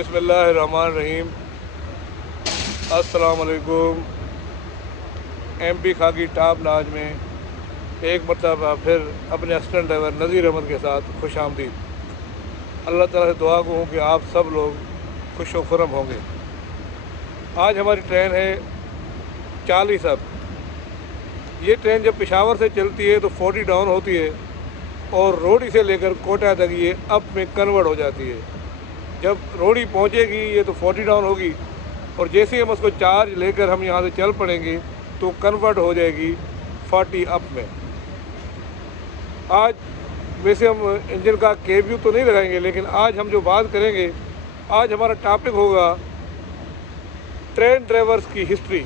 बिस्मिल्लाहिर्रहमानिर्रहीम। अस्सलाम वालेकुम। MP खाकी टॉप नाज में एक मरतबा फिर अपने असिस्टेंट ड्राइवर नज़ीर अहमद के साथ खुश आमदीद। अल्लाह ताला से दुआ को हूँ कि आप सब लोग खुश व खुरम होंगे। आज हमारी ट्रेन है 40 अप। ये ट्रेन जब पेशावर से चलती है तो 40 डाउन होती है और रोडी से लेकर कोटा तक ये अप में कन्वर्ट हो जाती है। जब रोडी पहुंचेगी ये तो 40 डाउन होगी और जैसे ही हम उसको चार्ज लेकर हम यहाँ से चल पड़ेंगे तो कन्वर्ट हो जाएगी 40 अप में। आज वैसे हम इंजन का केव्यू तो नहीं लगाएंगे, लेकिन आज हम जो बात करेंगे, आज हमारा टॉपिक होगा ट्रेन ड्राइवर्स की हिस्ट्री,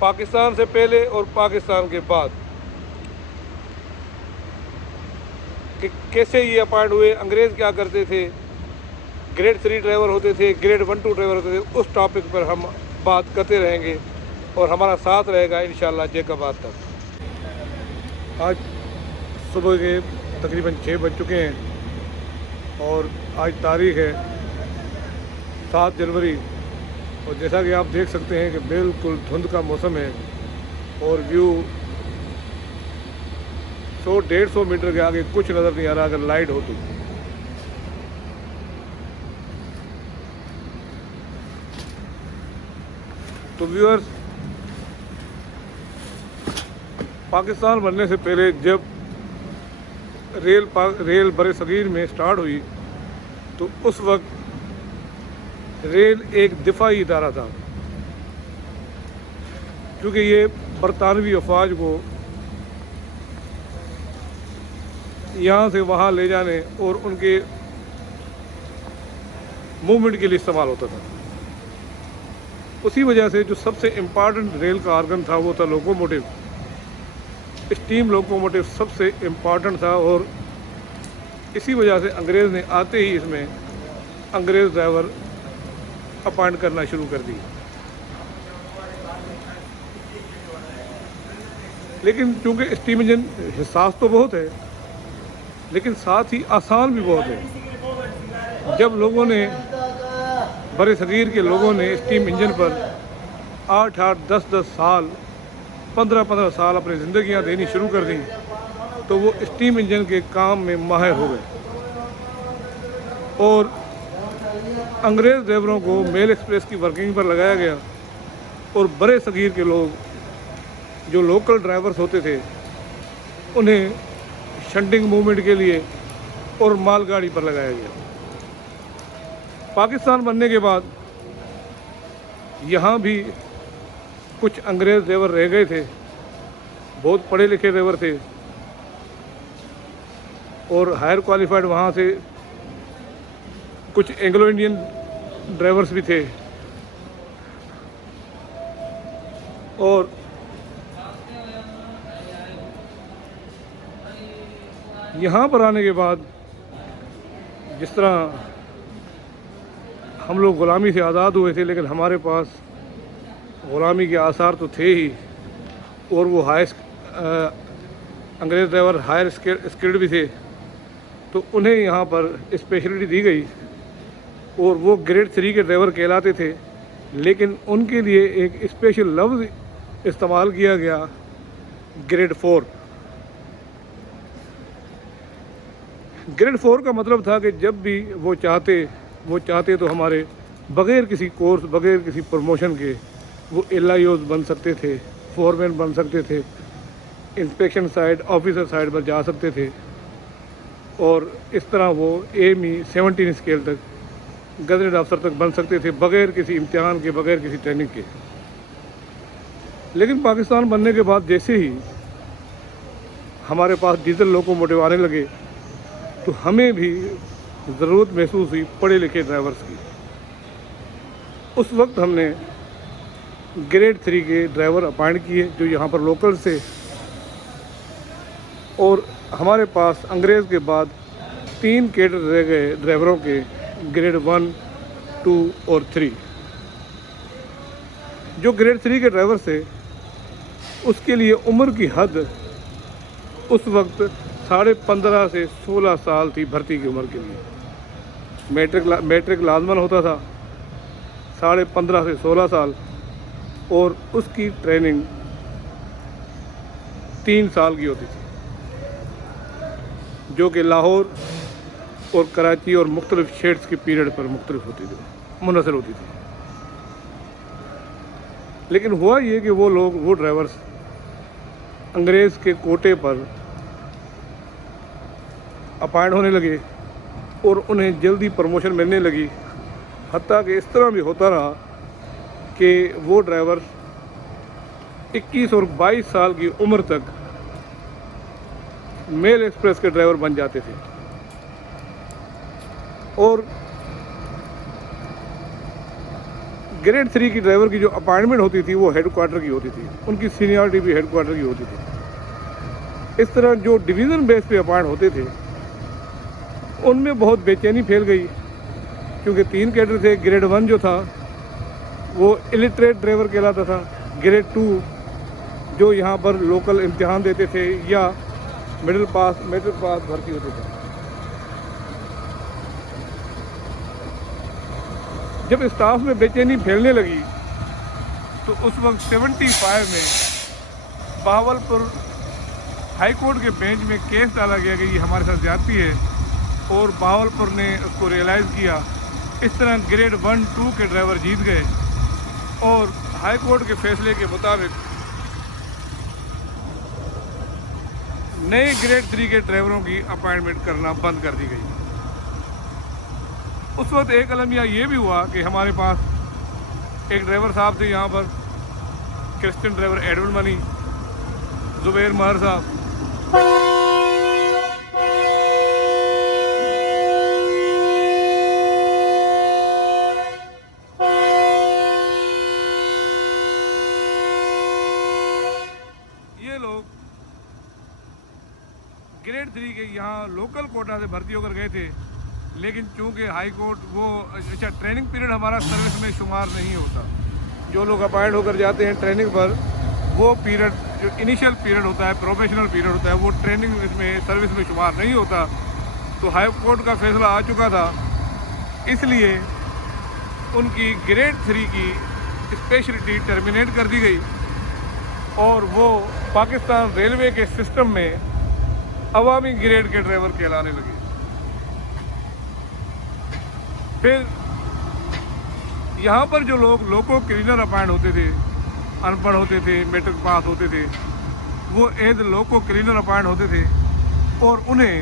पाकिस्तान से पहले और पाकिस्तान के बाद, कि कैसे ये अपॉइंट हुए, अंग्रेज़ क्या करते थे, ग्रेड 3 ड्राइवर होते थे, ग्रेड 1-2 ड्राइवर होते थे। उस टॉपिक पर हम बात करते रहेंगे और हमारा साथ रहेगा इंशाल्लाह जेकबाद तक। आज सुबह के तकरीबन 6 बज चुके हैं और आज तारीख़ है 7 जनवरी और जैसा कि आप देख सकते हैं कि बिल्कुल धुंध का मौसम है और व्यू 100-150 मीटर के आगे कुछ नज़र नहीं आ रहा अगर लाइट हो तो व्यूअर्स, पाकिस्तान बनने से पहले जब रेल बरे सगीर में स्टार्ट हुई तो उस वक्त रेल एक दिफाई इदारा था, क्योंकि ये बरतानवी अफवाज को यहाँ से वहाँ ले जाने और उनके मूवमेंट के लिए इस्तेमाल होता था। उसी वजह से जो सबसे इम्पॉर्टेंट रेल का आर्गन था वो था लोकोमोटिव। स्टीम लोकोमोटिव सबसे इम्पॉर्टेंट था और इसी वजह से अंग्रेज़ ने आते ही इसमें अंग्रेज़ ड्राइवर अपॉइंट करना शुरू कर दी। लेकिन चूँकि स्टीम इंजन हिसास तो बहुत है लेकिन साथ ही आसान भी बहुत है। जब लोगों ने बड़े सगीर के लोगों ने स्टीम इंजन पर 8-8, 10-10 साल, 15-15 साल अपनी ज़िंदगियां देनी शुरू कर दी तो वो स्टीम इंजन के काम में माहिर हो गए और अंग्रेज़ ड्राइवरों को मेल एक्सप्रेस की वर्किंग पर लगाया गया और बड़े सगीर के लोग जो लोकल ड्राइवर्स होते थे उन्हें शंटिंग मूवमेंट के लिए और मालगाड़ी पर लगाया गया। पाकिस्तान बनने के बाद यहाँ भी कुछ अंग्रेज़ ड्राइवर रह गए थे, बहुत पढ़े लिखे ड्राइवर थे और हायर क्वालिफाइड वहाँ से कुछ एंग्लो इंडियन ड्राइवर्स भी थे। और यहाँ पर आने के बाद जिस तरह हम लोग ग़ुलामी से आज़ाद हुए थे, लेकिन हमारे पास ग़ुलामी के आसार तो थे ही और वो अंग्रेज़ ड्राइवर हायर स्किल्ड भी थे, तो उन्हें यहाँ पर स्पेशलिटी दी गई और वो ग्रेड 3 के ड्राइवर कहलाते थे। लेकिन उनके लिए एक स्पेशल लफ्ज़ इस्तेमाल किया गया, ग्रेड 4। ग्रेड 4 का मतलब था कि जब भी वो चाहते तो हमारे बग़ैर किसी कोर्स, बग़ैर किसी प्रमोशन के वो LIOs बन सकते थे, फोरमैन बन सकते थे, इंस्पेक्शन साइड, ऑफिसर साइड पर जा सकते थे और इस तरह वो AME 17 स्केल तक, गजेटेड अफसर तक बन सकते थे बग़ैर किसी इम्तिहान के, बग़ैर किसी ट्रेनिंग के। लेकिन पाकिस्तान बनने के बाद जैसे ही हमारे पास डीजल लोकोमोटिव आने लगे तो हमें भी ज़रूरत महसूस हुई पढ़े लिखे ड्राइवर्स की। उस वक्त हमने ग्रेड 3 के ड्राइवर अपॉइंट किए जो यहाँ पर लोकल से, और हमारे पास अंग्रेज़ के बाद 3 कैडर रह गए ड्राइवरों के, ग्रेड 1, 2 और 3। जो ग्रेड 3 के ड्राइवर थे उसके लिए उम्र की हद उस वक्त 15.5 से 16 साल थी भर्ती की उम्र के लिए। मैट्रिक लाजमन होता था 15.5 से 16 साल, और उसकी ट्रेनिंग 3 साल की होती थी, जो कि लाहौर और कराची और मुख्तलिफ शेड्स के पीरियड पर मुनहसर होती थी। लेकिन हुआ ये कि वो ड्राइवर्स अंग्रेज़ के कोटे पर अपॉइंट होने लगे और उन्हें जल्दी प्रमोशन मिलने लगी। हत्ता कि इस तरह भी होता रहा कि वो ड्राइवर 21 और 22 साल की उम्र तक मेल एक्सप्रेस के ड्राइवर बन जाते थे, और ग्रेड 3 की ड्राइवर की जो अपॉइंटमेंट होती थी वो हेडक्वार्टर की होती थी, उनकी सीनियरिटी भी हेडक्वार्टर की होती थी। इस तरह जो डिवीज़न बेस पे अपॉइंट होते थे उनमें बहुत बेचैनी फैल गई, क्योंकि 3 कैडर थे। ग्रेड 1 जो था वो इलिटरेट ड्राइवर कहलाता था। ग्रेड 2 जो यहाँ पर लोकल इम्तिहान देते थे या मैट्रिक पास भर्ती होते थे। जब स्टाफ में बेचैनी फैलने लगी तो उस वक्त 75 में बहावलपुर हाई कोर्ट के बेंच में केस डाला गया कि ये हमारे साथ ज्यादती है, और बहावलपुर ने उसको रियलाइज़ किया। इस तरह ग्रेड 1, 2 के ड्राइवर जीत गए, और हाई कोर्ट के फैसले के मुताबिक नए ग्रेड 3 के ड्राइवरों की अपॉइंटमेंट करना बंद कर दी गई। उस वक्त एक अलमिया ये भी हुआ कि हमारे पास एक ड्राइवर साहब थे यहाँ पर, Christian driver Edwin Mani, Zubair Mehar साहब। ये लोग ग्रेड 3 के यहाँ लोकल कोटा से भर्ती होकर गए थे, लेकिन चूँकि हाई कोर्ट ट्रेनिंग पीरियड हमारा सर्विस में शुमार नहीं होता। जो लोग अपॉइंट होकर जाते हैं ट्रेनिंग पर, वो पीरियड जो इनिशियल पीरियड होता है, प्रोफेशनल पीरियड होता है, वो ट्रेनिंग इसमें सर्विस में शुमार नहीं होता। तो हाई कोर्ट का फैसला आ चुका था, इसलिए उनकी ग्रेड 3 की स्पेशलिटी टर्मिनेट कर दी गई, और वो पाकिस्तान रेलवे के सिस्टम में अवामी ग्रेड के ड्राइवर कहलाने लगे। फिर यहाँ पर जो लोग लोको क्लीनर अपॉइंट होते थे, अनपढ़ होते थे, मैट्रिक पास होते थे, वो एज लोको क्लीनर अपॉइंट होते थे, और उन्हें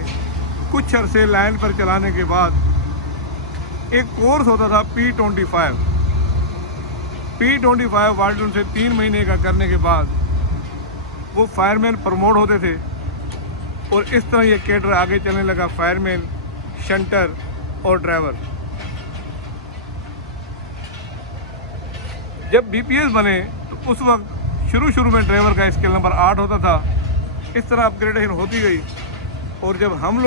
कुछ अरसे लाइन पर चलाने के बाद एक कोर्स होता था P25 वार्डन से 3 महीने का करने के बाद वो फायरमैन प्रमोट होते थे, और इस तरह ये कैडर आगे चलने लगा, फायरमैन, शंटर और ड्राइवर। जब BPS बने तो उस वक्त शुरू में ड्राइवर का स्केल नंबर 8 होता था। इस तरह अपग्रेडेशन होती गई, और जब हम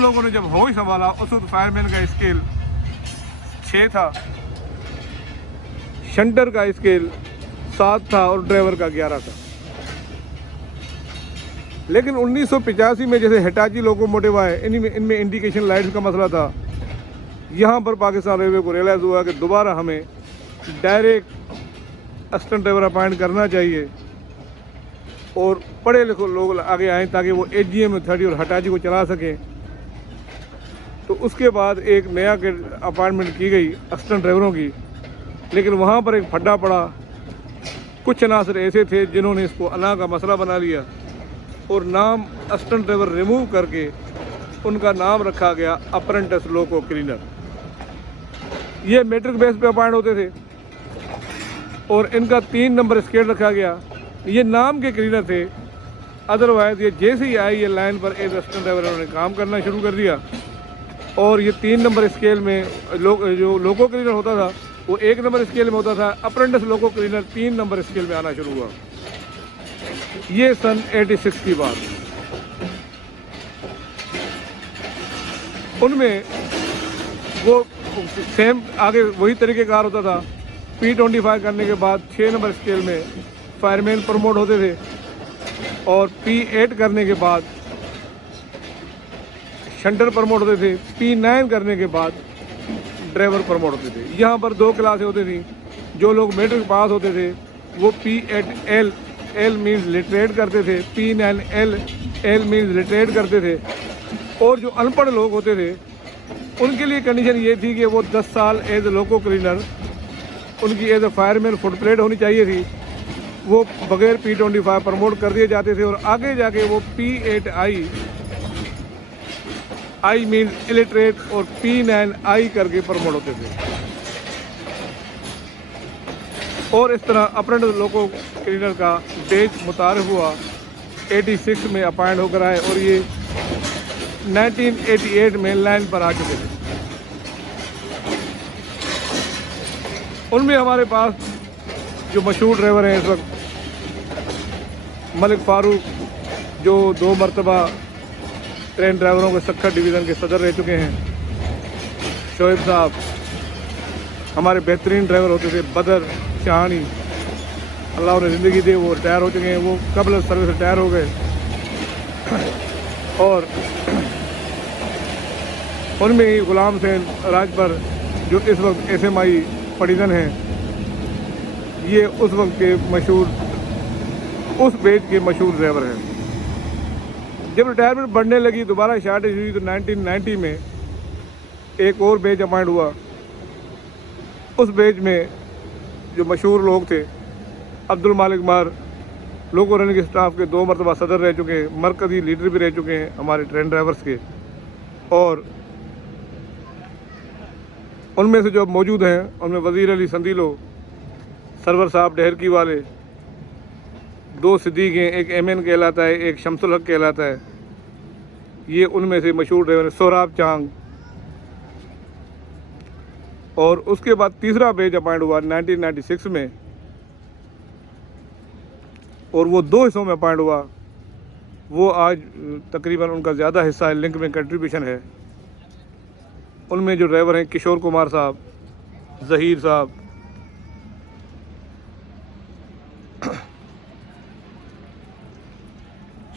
लोगों ने जब होश संभाला, उस वक्त फायरमैन का स्केल 6 था, शंटर का स्केल 7 था और ड्राइवर का 11 था। लेकिन 1985 में जैसे हिटाची लोकोमोटिव आए, इनमें इंडिकेशन लाइट्स का मसला था। यहाँ पर पाकिस्तान रेलवे को रियलाइज़ हुआ कि दोबारा हमें डायरेक्ट असिस्टेंट ड्राइवर अपॉइंट करना चाहिए, और पढ़े लिखे लोग आगे आएँ ताकि वो AGM 30 और हिटाची को चला सकें। तो उसके बाद एक नया अपॉइंटमेंट की गई असिस्टेंट ड्राइवरों की, लेकिन वहाँ पर एक फड्डा पड़ा। कुछ अनासर ऐसे थे जिन्होंने इसको अना का मसला बना लिया, और नाम असिस्टेंट ड्राइवर रिमूव करके उनका नाम रखा गया अप्रेंटिस लोको क्लीनर। ये मैट्रिक बेस पे अपॉइंट होते थे, और इनका 3 नंबर स्केल रखा गया। ये नाम के क्लीनर थे, अदरवाइज ये जैसे ही आए ये लाइन पर एज असिस्टेंट ड्राइवर उन्होंने काम करना शुरू कर दिया, और ये 3 नंबर स्केल में जो लोको क्लीनर होता था वो 1 नंबर स्केल में होता था। अप्रेंटिस लोको क्लीनर 3 नंबर स्केल में आना शुरू हुआ। ये सन 86 की बात। उनमें वो सेम आगे वही तरीक़ेकार होता था। P25 करने के बाद 6 नंबर स्केल में फायरमैन प्रमोट होते थे, और P8 करने के बाद शंटर प्रमोट होते थे, P9 करने के बाद ड्राइवर प्रमोट होते थे। यहाँ पर 2 क्लासें होती थी। जो लोग मैट्रिक पास होते थे वो P8L, L मीन्स लिटरेट करते थे, P9L, L मीन्स लिटरेट करते थे। और जो अनपढ़ लोग होते थे उनके लिए कंडीशन ये थी कि वो 10 साल एज ए लोको क्लीनर, उनकी as a fireman footplate होनी चाहिए थी। वो बगैर P25 प्रमोट कर दिए जाते थे और आगे जाके वो P8I, I मीन्स इलिटरेट, और P9I करके प्रमोट होते थे। और इस तरह अप्रेंटिस लोको क्लीनर का बेच मुतारिफ हुआ, 86 में अपॉइंट होकर आए और ये 1988 में लाइन पर आ चुके थे। उनमें हमारे पास जो मशहूर ड्राइवर हैं इस वक्त, मलिक फ़ारूक, जो 2 मरतबा ट्रेन ड्राइवरों के सक्खर डिवीज़न के सदर रह चुके हैं। शोएब साहब हमारे बेहतरीन ड्राइवर होते थे। बदर शाहानी, अल्लाह उन्हें ज़िंदगी दे, वो रिटायर हो चुके हैं, वो कबल सर्विस रिटायर हो गए। और उनमें ही गुलाम हुसैन राजपर, जो इस वक्त SMI पटिजन हैं, ये उस वक्त के मशहूर, उस बेच के मशहूर ड्राइवर हैं। जब रिटायरमेंट बढ़ने लगी, दोबारा शार्टेज हुई, तो 1990 में एक और बेच अपॉइंट हुआ। उस बेच में जो मशहूर लोग थे, अब्दुल मालिक मार, लोको रनिंग स्टाफ के 2 मरतबा सदर रह चुके हैं, मरकज़ी लीडर भी रह चुके हैं हमारे ट्रेन ड्राइवर्स के। और उनमें से जो मौजूद हैं उनमें वज़ीर अली संदीलो, सरवर साहब डहरकी वाले, 2 सिद्दीक हैं, एक MN कहलाता है, एक शमसुल हक कहलाता है। ये उनमें से मशहूर ड्राइवर हैं। सोहराब चांग। और उसके बाद तीसरा बेच अपॉइंट हुआ 1996 में, और वो 2 हिस्सों में अपॉइंट हुआ। वो आज तकरीबन उनका ज़्यादा हिस्सा है, लिंक में कंट्रीब्यूशन है। उनमें जो ड्राइवर हैं किशोर कुमार साहब, ज़हीर साहब,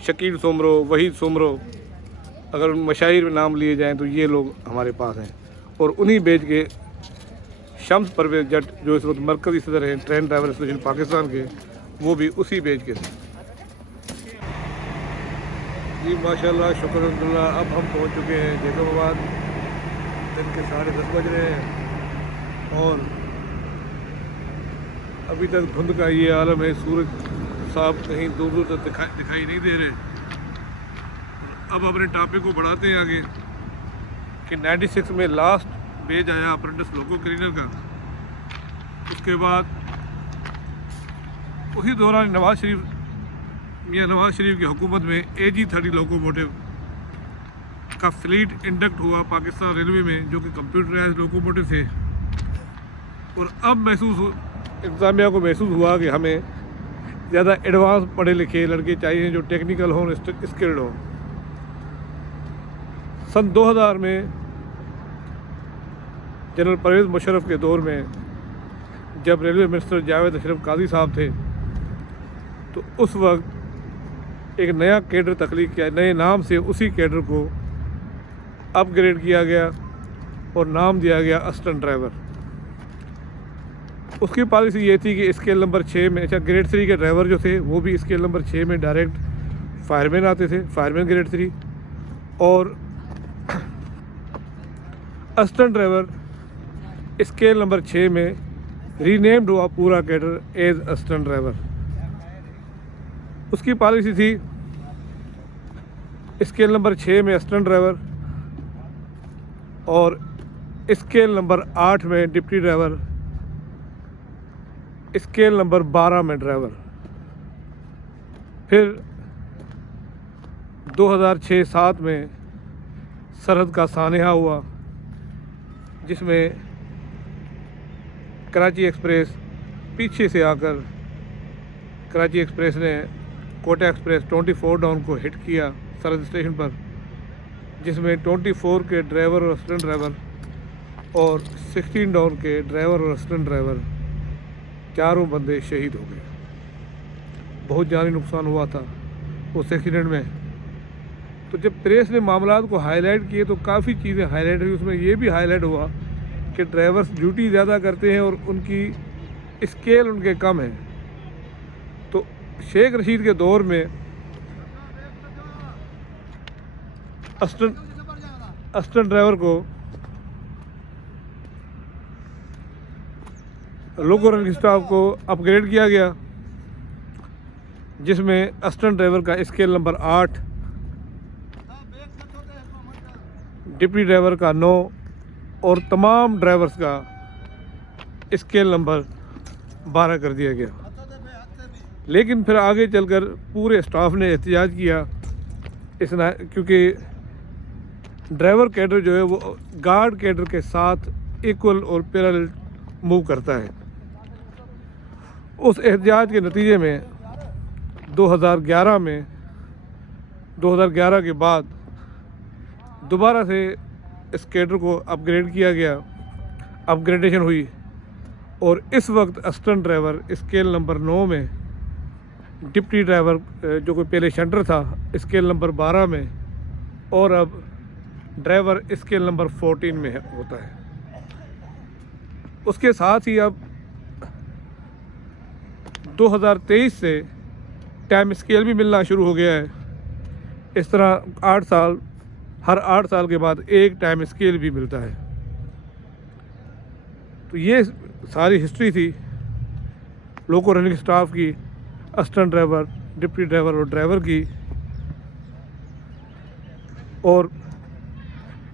शकील सोमरो, वहीद सोमरो, अगर उन मशाहिर में नाम लिए जाएं तो ये लोग हमारे पास हैं। और उन्हीं बेच के शम्स परवेज़ जट, जो इस वक्त मरकज़ी सदर हैं ट्रेन ड्राइवर एसोसिएशन पाकिस्तान के, वो भी उसी बेच के थे। जी माशाल्लाह, शुक्र अल्हम्दुलिल्लाह। अब हम पहुंच चुके हैं जैकबाबाद। दिन के 10:30 बज रहे हैं और अभी तक धुंध का ये आलम है। सूरज साहब कहीं दूर दूर तक दिखाई नहीं दे रहे। अब अपने टॉपिक को बढ़ाते हैं आगे कि 96 में लास्ट बेच आया अप्रेंटिस लोको क्लीनर का। उसके बाद उसी दौरान नवाज शरीफ की हुकूमत में AG30 लोकोमोटिव का फ्लीट इंडक्ट हुआ पाकिस्तान रेलवे में, जो कि कंप्यूटराइज्ड लोकोमोटिव थे। और अब इंतज़ामिया को महसूस हुआ कि हमें ज़्यादा एडवांस पढ़े लिखे लड़के चाहिए, जो टेक्निकल हों, स्किल्ड हों। सन 2000 में जनरल परवेज़ मुशर्रफ के दौर में, जब रेलवे मिनिस्टर जावेद अशरफ काजी साहब थे, तो उस वक्त एक नया कैडर तख्लीक किया, नए नाम से उसी कैडर को अपग्रेड किया गया और नाम दिया गया असिस्टेंट ड्राइवर। उसकी पॉलिसी ये थी कि स्केल नंबर 6 में, अच्छा ग्रेड 3 के ड्राइवर जो थे वो भी स्केल नंबर 6 में डायरेक्ट फायरमैन आते थे, फायरमैन ग्रेड 3। और असिस्टेंट ड्राइवर स्केल नंबर 6 में रीनेम्ड हुआ पूरा कैडर एज असिस्टेंट ड्राइवर। उसकी पॉलिसी थी स्केल नंबर 6 में असिस्टेंट ड्राइवर और स्केल नंबर 8 में डिप्टी ड्राइवर, स्केल नंबर 12 में ड्राइवर। फिर 2006-07 में सरहद का सानहा हुआ, जिसमें कराची एक्सप्रेस पीछे से आकर कराची एक्सप्रेस ने कोटा एक्सप्रेस 24 डाउन को हिट किया सरहद स्टेशन पर, जिसमें 24 के ड्राइवर और असिस्टेंट ड्राइवर और 16 डाउन के ड्राइवर और असिस्टेंट ड्राइवर चारों बंदे शहीद हो गए। बहुत जानी नुकसान हुआ था उस एक्सीडेंट में। तो जब प्रेस ने मामलात को हाईलाइट किए तो काफ़ी चीज़ें हाईलाइट हुई। उसमें ये भी हाईलाइट हुआ कि ड्राइवर्स ड्यूटी ज़्यादा करते हैं और उनकी स्केल उनके कम है। तो शेख रशीद के दौर में असिस्टेंट ड्राइवर को लोको रनिंग स्टाफ को अपग्रेड किया गया, जिसमें असिस्टेंट ड्राइवर का स्केल नंबर 8, डिप्टी ड्राइवर का 9 और तमाम ड्राइवर्स का स्केल नंबर 12 कर दिया गया। लेकिन फिर आगे चलकर पूरे स्टाफ ने एहतजाज किया क्योंकि ड्राइवर कैडर जो है वो गार्ड कैडर के साथ इक्वल और पैरेलल मूव करता है। उस एहतजाज के नतीजे में 2011 के बाद दोबारा से इस कैडर को अपग्रेड किया गया, अपग्रेडेशन हुई और इस वक्त असिस्टेंट ड्राइवर स्केल नंबर 9 में, डिप्टी ड्राइवर जो कोई पहले शंटर था स्केल नंबर 12 में और अब ड्राइवर स्केल नंबर 14 में होता है। उसके साथ ही अब 2023 से टाइम स्केल भी मिलना शुरू हो गया है। इस तरह हर 8 साल के बाद एक टाइम स्केल भी मिलता है। तो ये सारी हिस्ट्री थी लोको रनिंग स्टाफ की, असिस्टेंट ड्राइवर, डिप्टी ड्राइवर और ड्राइवर की। और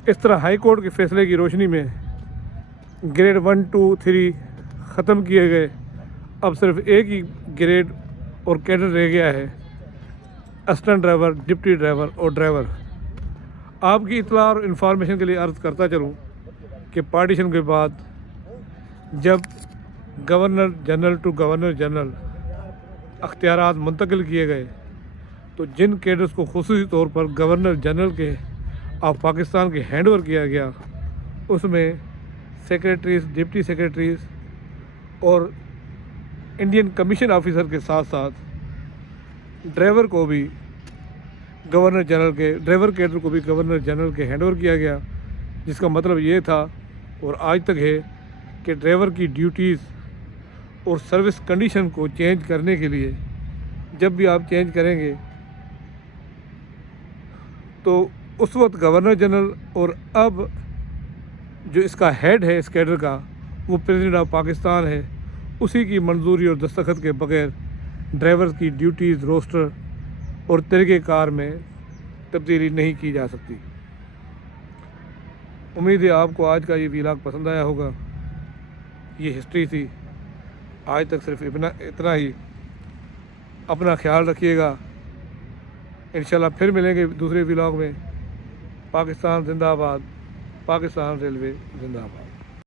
इस तरह हाई कोर्ट के फैसले की रोशनी में ग्रेड 1, 2, 3 ख़त्म किए गए। अब सिर्फ एक ही ग्रेड और कैडर रह गया है, असिस्टेंट ड्राइवर, डिप्टी ड्राइवर और ड्राइवर। आपकी इतला और इन्फॉर्मेशन के लिए अर्ज़ करता चलूँ कि पार्टीशन के बाद जब governor general to governor general अख्तियारात मुंतकिल किए गए तो जिन कैडर्स को खुसूसी तौर पर गवर्नर जनरल के ऑफ पाकिस्तान के हैंडओवर किया गया, उसमें सेक्रेटरीज, डिप्टी सेक्रेटरीज और इंडियन कमीशन ऑफिसर के साथ साथ ड्राइवर को भी गवर्नर जनरल के, ड्राइवर कैडर को भी गवर्नर जनरल के हैंडओवर किया गया। जिसका मतलब ये था और आज तक है कि ड्राइवर की ड्यूटीज़ और सर्विस कंडीशन को चेंज करने के लिए जब भी आप चेंज करेंगे तो उस वक्त गवर्नर जनरल और अब जो इसका हेड है इस कैडर का वो प्रेसिडेंट ऑफ पाकिस्तान है, उसी की मंजूरी और दस्तखत के बगैर ड्राइवर्स की ड्यूटीज़, रोस्टर और तरीक़ेकार में तब्दीली नहीं की जा सकती। उम्मीद है आपको आज का ये व्लॉग पसंद आया होगा। ये हिस्ट्री थी, आज तक सिर्फ इतना ही। अपना ख्याल रखिएगा। इंशाल्लाह फिर मिलेंगे दूसरे व्लॉग में। पाकिस्तान जिंदाबाद, पाकिस्तान रेलवे जिंदाबाद।